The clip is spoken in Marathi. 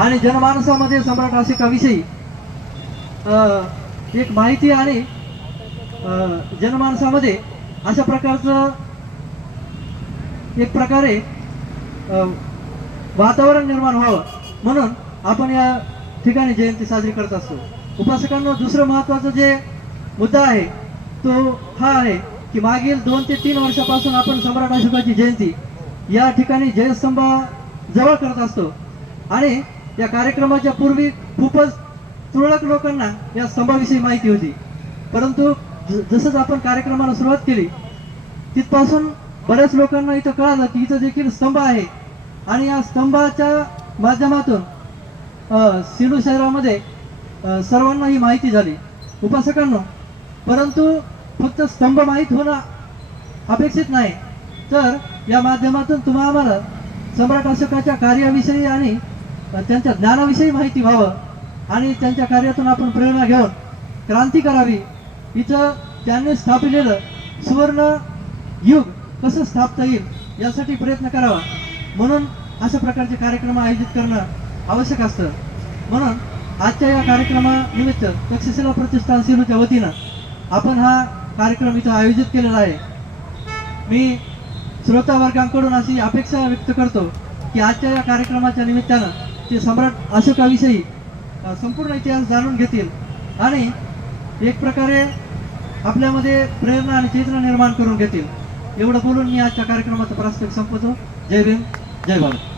आणि जनमानसामध्ये सम्राट अशोकाविषयी एक माहिती आणि जनमानसामध्ये अशा प्रकारचं एक प्रकारे वातावरण निर्माण व्हावं म्हणून आपण या ठिकाणी जयंती साजरी करत असतो. उपासकांना दुसरं महत्त्वाचं जे मुद्दा आहे तो हा आहे की मागील 2 ते 3 वर्षापासून आपण सम्राट अशोकाची जयंती या ठिकाणी जयस्तंभाजवळ करत असतो आणि या कार्यक्रमाच्या पूर्वी खूपच तुरळक लोकांना या स्तंभाविषयी माहिती होती. परंतु जसंच आपण कार्यक्रमाला सुरुवात केली तिथपासून बऱ्याच लोकांना इथं कळालं की इथं देखील स्तंभ आहे आणि या स्तंभाच्या माध्यमातून सिंधू शहरामध्ये सर्वांना ही माहिती झाली उपासकांना. परंतु फक्त स्तंभ माहीत होणं अपेक्षित नाही, तर या माध्यमातून तुम्हा आम्हाला सम्राट अशोकाच्या कार्याविषयी आणि त्यांच्या ज्ञानाविषयी माहिती व्हावं आणि त्यांच्या कार्यातून आपण प्रेरणा घेऊन क्रांती करावी. इथं त्यांनी स्थापिलेलं सुवर्ण युग कसं स्थापता येईल यासाठी प्रयत्न करावा म्हणून अशा प्रकारचे कार्यक्रम आयोजित करणं आवश्यक असतं. म्हणून आजच्या या कार्यक्रमानिमित्त तक्षशिला प्रतिष्ठान सिंधूच्या वतीनं आपण हा कार्यक्रम इथं आयोजित केलेला आहे. मी श्रोता वर्गांकडून अशी अपेक्षा व्यक्त करतो की आजच्या या कार्यक्रमाच्या निमित्तानं ते सम्राट अशोकाविषयी संपूर्ण इतिहास जाणून घेतील आणि एक प्रकारे आपल्यामध्ये प्रेरणा आणि चेतना निर्माण करून घेतील. एवढं बोलून मी आजच्या कार्यक्रमाचा प्रास्ताविक संपवतो. जय भीम, जय भारत.